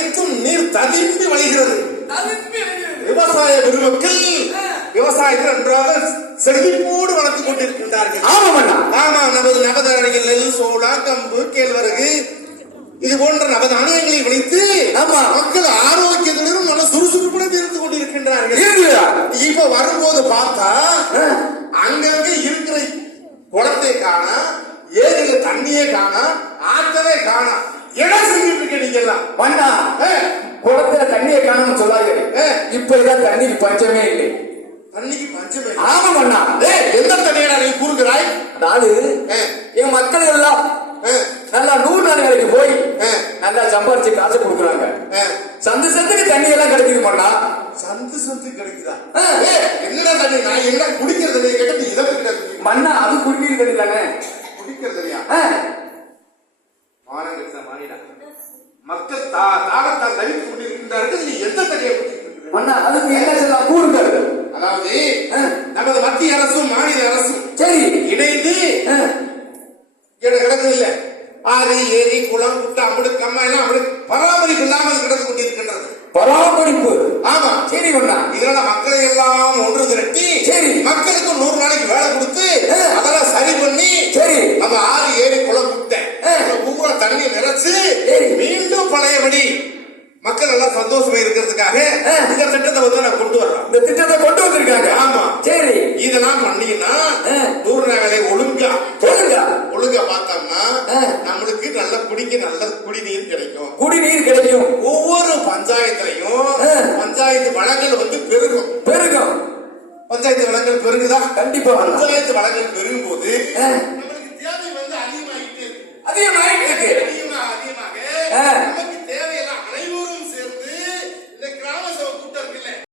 அனைத்தும் நீர் ததும்பி வழிகிறது. விவசாய பெருமக்கள் விவசாயத்தில் நன்றாக செழிப்போடு வளர்த்துக் கொண்டிருக்கின்றார்கள். ஆமா, நமது நவதானியங்கள் நெல், சோளா, கம்பு, கேழ்வரகு இது போன்ற நவதானியங்களை விளைத்து மக்கள் ஆரோக்கியத்துடன் நல்ல சுறுசுறுப்புடன் இருந்து கொண்டிருக்கின்றார்கள். இப்ப வரும்போது பார்த்தா அங்கங்க இருக்கிற குளத்தை காண, ஏரியில தண்ணியே காண, ஆற்றவே காண, இடம் செஞ்சுட்டு இருக்க நீங்க எல்லாம் பண்ணா குளத்துல தண்ணியை காணும்னு சொல்லாது. இப்ப இதான் தண்ணிக்கு பஞ்சமே இல்லை. தண்ணிக்கு பஞ்சமே? ஆமா பண்ணா. எந்த தண்ணியடா நீ கூறுகிறாய்? அதாவது என் மக்கள் எல்லாம் நல்லா 100 நாள் வேலைக்கு போய் நல்லா சம்பாரிச்சு காசு கொடுக்குறாங்க. சந்து சந்துக்கு தண்ணி எல்லாம் கிடைக்குது பண்ணா. சந்து சந்து கிடைக்குதா? என்னடா தண்ணி? நான் என்ன குடிக்கிற தண்ணி கேட்ட நீ இதை மண்ணா? அது குடிக்கிற தண்ணி தானே. குடிக்கிற தண்ணியா? மானம் கெட்ட மானிடா. மக்கள் தாகத்தால் தவித்துக் கொண்டிருக்கின்றார்கள். நீ எந்த தண்ணியை மண்ணா? அதுக்கு என்ன சொல்லலாம் கூறுங்கள். அதாவது நமது மத்திய அரசும் மாநில அரசும் சரி இணைந்து கிடக்குது இல்ல, ஆறு, ஏரி, குளம், குட்டை, அம்படு, கம்மா எல்லாம் அப்படி பராமரிப்பு இல்லாமல் கிடந்து கொண்டிருக்கின்றது. பராமரிப்பு? ஆமா. சரி பண்ணா. இதனால மக்களை எல்லாம் ஒன்று திரட்டி சரி மக்களுக்கு 100 நாளைக்கு வேலை கொடுத்து அதெல்லாம் சரி பண்ணி சரி நம்ம ஆறு, ஏரி, குளம், குட்டை பூரா தண்ணி நிறைச்சு மீண்டும் பழையபடி மக்கள் எல்லாம் சந்தோஷமா இருக்கிறதுக்காக இந்த திட்டத்தை வந்து நான் கொண்டு வர்றோம். இந்த திட்டத்தை கொண்டு வந்திருக்காங்க. ஆமா சரி. இதெல்லாம் பண்ணீங்கன்னா 100 நாளை ஒழுங்கா பார்த்தோம்னா நம்மளுக்கு நல்ல குடிக்க நல்ல குடிநீர் கிடைக்கும். குடிநீர் கிடைக்கும். ஒவ்வொரு பஞ்சாயத்துலயும் பஞ்சாயத்து வளங்கள் வந்து பெருகும். பஞ்சாயத்து வளங்கள் பெருகுதா? கண்டிப்பா. பஞ்சாயத்து வளங்கள் பெருகும் போது